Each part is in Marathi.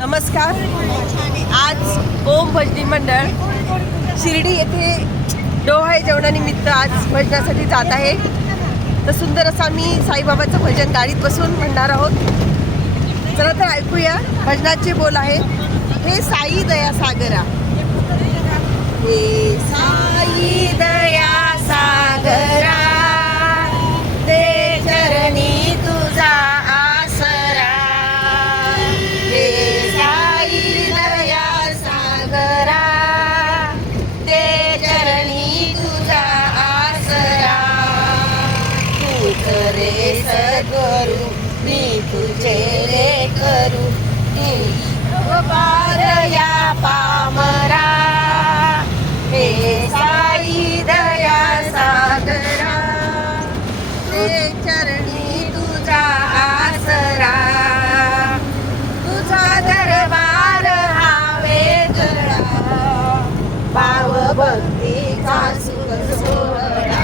नमस्कार. आज ओम भजनी मंडळ शिर्डी येथे डोहाळे जेवणानिमित्त आज भजनासाठी जात आहे. तर सुंदर असं मी साईबाबाचं भजन गाडीत बसून म्हणणार आहोत. चला तर ऐकूया. भजनाचे बोल आहे, हे साई दया सागरा. हे साई दया सागरा, ते चरणी तुझा आसरा. हे साई दया सागरा, ते चरणी तुझा आसरा. तूच रे सद्गुरु, मी तुझे रे करू. तू पार या पामरा, हे साई दया सागरा, ते चरणी तुझा आसरा. तुझा दरबार हा वेगळा, भाव भक्तीचा सुख सोहळा.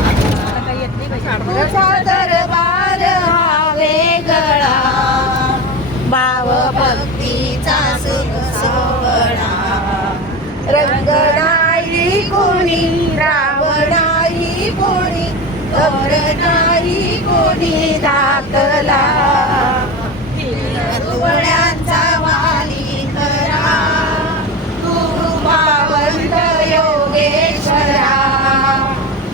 तुझा दरबार हा वेगळा, भाव भक्तीचा सुख सोहळा. रंग नाही कोणी, राव नाही कोणी, गौर नाही कोणी दाखला. डोळ्यांचा वाली खरा, तू पावंत योगेश्वरा.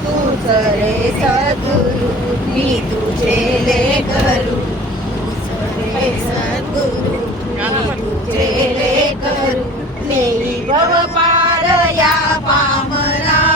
तूच रे सद्गुरु, मी तुझे लेकरू. तूच रे सद्गुरु, मी तुझे लेकरू. नेई भव पार या पाम